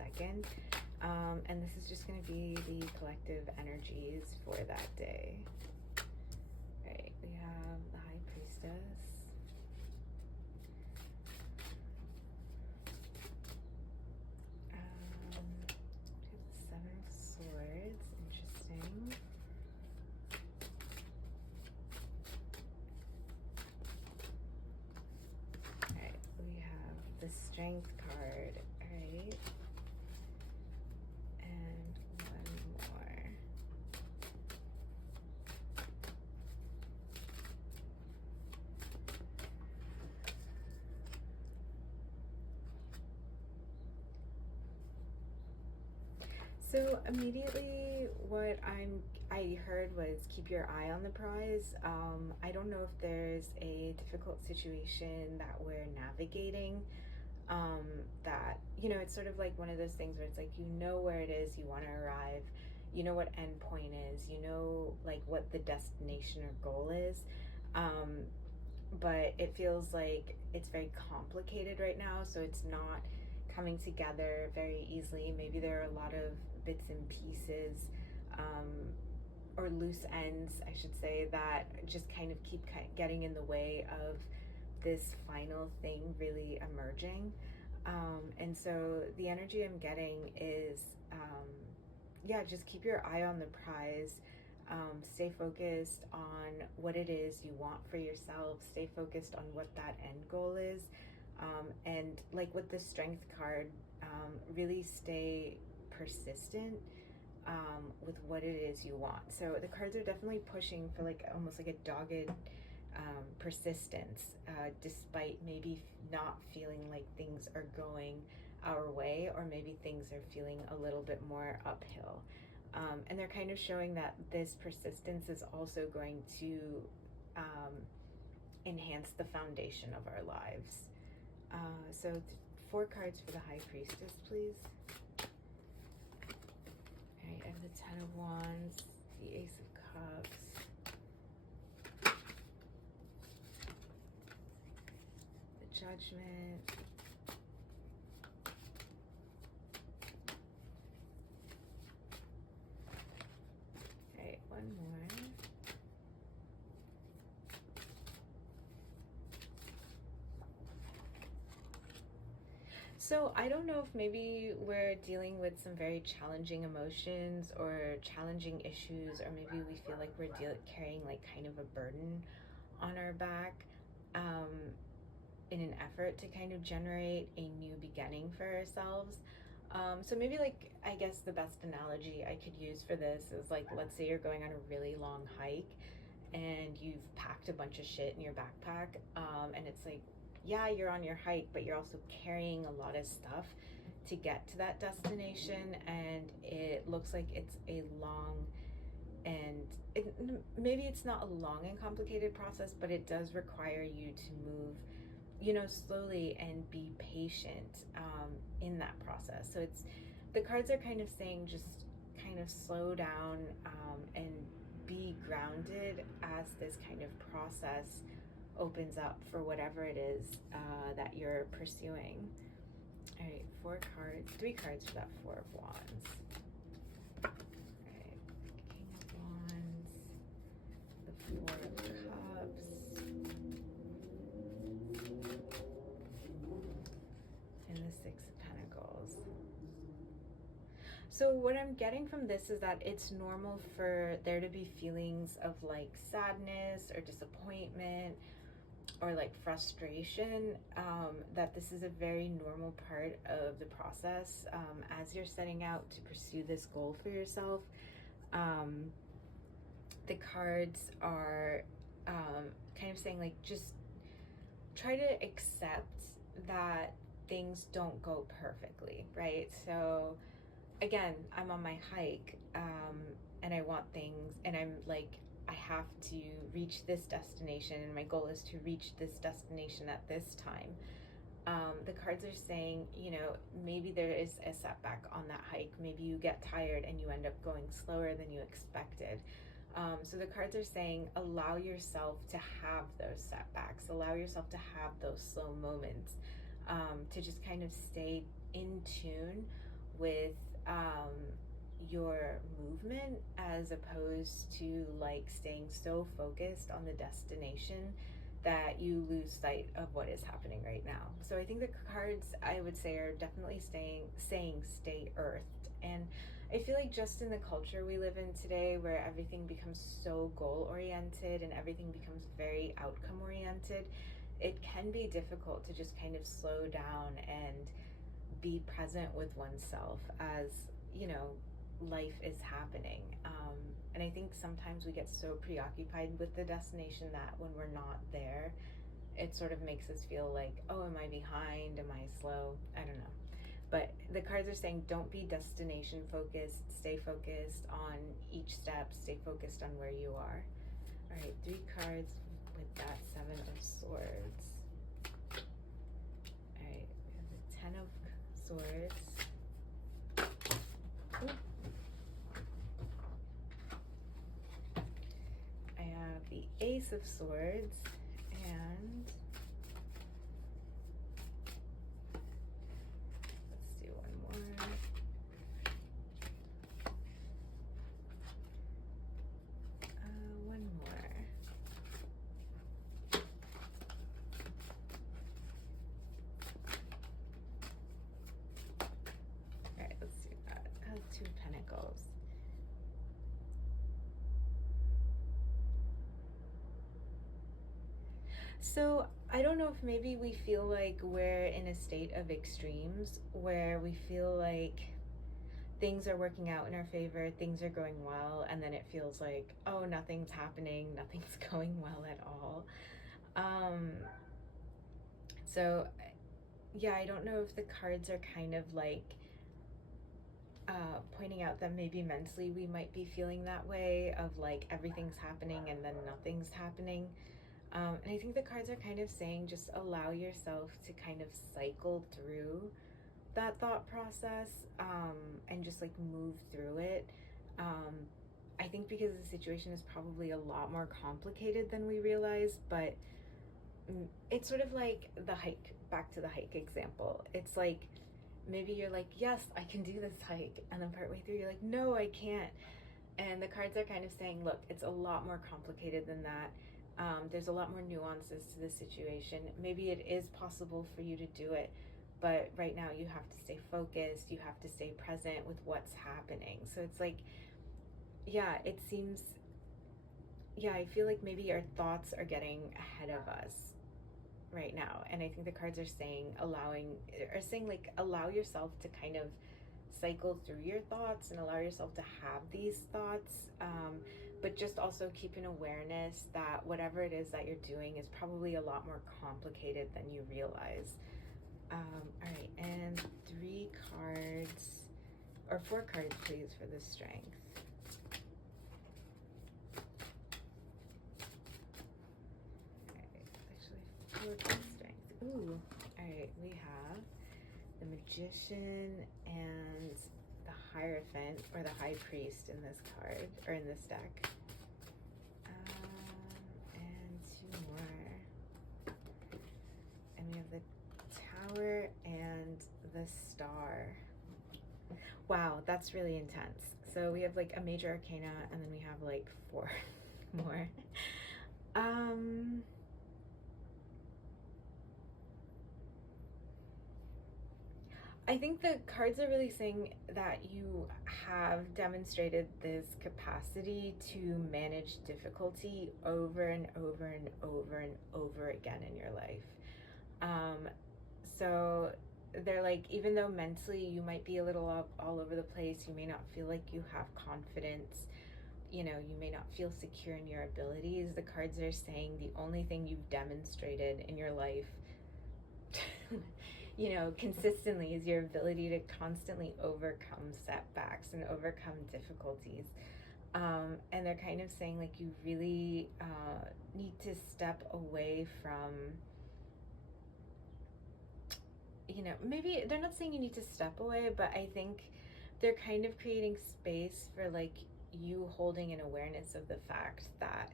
22nd. And this is just going to be the collective energies for that day. Right, we have the High Priestess. We have the Seven of Swords. Interesting. Alright, we have the Strength card. Alright. And one more. So immediately what I heard was keep your eye on the prize. I don't know if there's a difficult situation that we're navigating, that, you know, it's sort of like one of those things where it's like, you know where it is you want to arrive, you know what end point is, you know, like what the destination or goal is. But it feels like it's very complicated right now, so it's not coming together very easily. Maybe there are a lot of bits and pieces, or loose ends, I should say, that just kind of keep getting in the way of this final thing really emerging. And so the energy I'm getting is, yeah, just keep your eye on the prize. Stay focused on what it is you want for yourself. Stay focused on what that end goal is. And like with the Strength card, really stay persistent with what it is you want. So the cards are definitely pushing for like almost like a dogged persistence, despite maybe not feeling like things are going our way, or maybe things are feeling a little bit more uphill. And they're kind of showing that this persistence is also going to enhance the foundation of our lives. So 4 cards for the High Priestess, please. All right, I have the Ten of Wands, the Ace of Cups, the Judgment, all right, one more. So I don't know if maybe we're dealing with some very challenging emotions or challenging issues, or maybe we feel like we're carrying like kind of a burden on our back, in an effort to kind of generate a new beginning for ourselves. So maybe like, I guess the best analogy I could use for this is like, let's say you're going on a really long hike and you've packed a bunch of shit in your backpack, and it's like, yeah, you're on your hike, but you're also carrying a lot of stuff to get to that destination, and it looks like it's a long and maybe it's not a long and complicated process, but it does require you to move, you know, slowly and be patient in that process. So it's, the cards are kind of saying just kind of slow down and be grounded as this kind of process opens up for whatever it is that you're pursuing. All right, 3 cards for that Four of Wands. All right, King of Wands, the Four of Cups, and the Six of Pentacles. So what I'm getting from this is that it's normal for there to be feelings of like sadness or disappointment or like frustration, that this is a very normal part of the process as you're setting out to pursue this goal for yourself. The cards are kind of saying like, just try to accept that things don't go perfectly, right? So again, I'm on my hike, and I want things, and I'm like, I have to reach this destination, and my goal is to reach this destination at this time. The cards are saying, you know, maybe there is a setback on that hike. Maybe you get tired and you end up going slower than you expected. So the cards are saying, allow yourself to have those setbacks, allow yourself to have those slow moments, to just kind of stay in tune with your movement, as opposed to like staying so focused on the destination that you lose sight of what is happening right now. So I think the cards, I would say, are definitely saying stay earthed. And I feel like just in the culture we live in today, where everything becomes so goal oriented and everything becomes very outcome oriented, it can be difficult to just kind of slow down and be present with oneself as, you know, life is happening. And I think sometimes we get so preoccupied with the destination that when we're not there, it sort of makes us feel like, oh, am I behind? Am I slow? I don't know. But the cards are saying don't be destination focused, stay focused on each step, stay focused on where you are. All right, 3 cards with that 7 of Swords. All right, we have the 10 of Swords. Ooh. I have the Ace of Swords, and let's do one more. One more. All right, let's do that. 2 Pentacles. So I don't know if maybe we feel like we're in a state of extremes where we feel like things are working out in our favor, things are going well, and then it feels like, oh, nothing's happening, nothing's going well at all. So yeah, I don't know if the cards are kind of like pointing out that maybe mentally we might be feeling that way, of like everything's happening and then nothing's happening. And I think the cards are kind of saying just allow yourself to kind of cycle through that thought process, and just like move through it. I think because the situation is probably a lot more complicated than we realize, but it's sort of like the hike, back to the hike example. It's like maybe you're like, yes, I can do this hike, and then partway through you're like, no, I can't. And the cards are kind of saying, look, it's a lot more complicated than that. There's a lot more nuances to the situation. Maybe it is possible for you to do it, but right now you have to stay focused, you have to stay present with what's happening. So it's like, yeah, it seems, yeah, I feel like maybe our thoughts are getting ahead of us right now. And I think the cards are saying like allow yourself to kind of cycle through your thoughts and allow yourself to have these thoughts, but just also keep an awareness that whatever it is that you're doing is probably a lot more complicated than you realize. All right, and 3 cards, or 4 cards please, for the Strength. All right, actually 4 cards Strength. Ooh, all right, we have the Magician and the Hierophant, or the High Priest, in this card, or in this deck. And 2 more. And we have the Tower and the Star. Wow, that's really intense. So we have like a major arcana, and then we have like 4 more. I think the cards are really saying that you have demonstrated this capacity to manage difficulty over and over and over and over again in your life. So they're like, even though mentally you might be a little all over the place, you may not feel like you have confidence, you know, you may not feel secure in your abilities, the cards are saying the only thing you've demonstrated in your life you know, consistently, is your ability to constantly overcome setbacks and overcome difficulties. And they're kind of saying like you really need to step away from, you know, maybe they're not saying you need to step away, but I think they're kind of creating space for like you holding an awareness of the fact that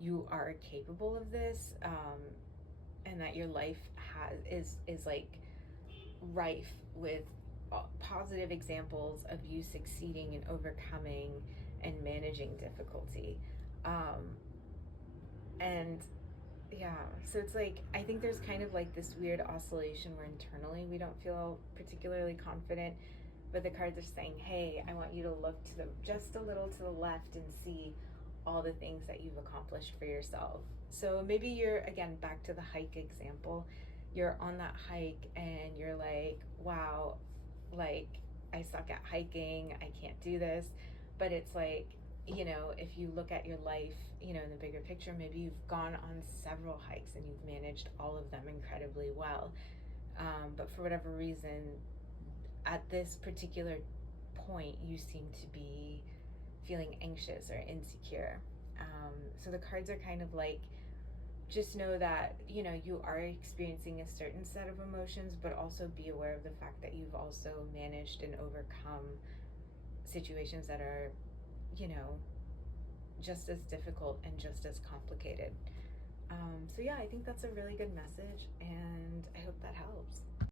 you are capable of this, and that your life is like rife with positive examples of you succeeding and overcoming and managing difficulty. Um, and yeah, so it's like, I think there's kind of like this weird oscillation where internally we don't feel particularly confident, but the cards are saying, hey, I want you to look to the just a little to the left and see all the things that you've accomplished for yourself. So maybe you're, again, back to the hike example, you're on that hike and you're like, wow, like, I suck at hiking, I can't do this. But it's like, if you look at your life, in the bigger picture, maybe you've gone on several hikes and you've managed all of them incredibly well. But for whatever reason, at this particular point, you seem to be feeling anxious or insecure. So the cards are kind of like, just know that, you are experiencing a certain set of emotions, but also be aware of the fact that you've also managed and overcome situations that are, you know, just as difficult and just as complicated. So yeah, I think that's a really good message, and I hope that helps.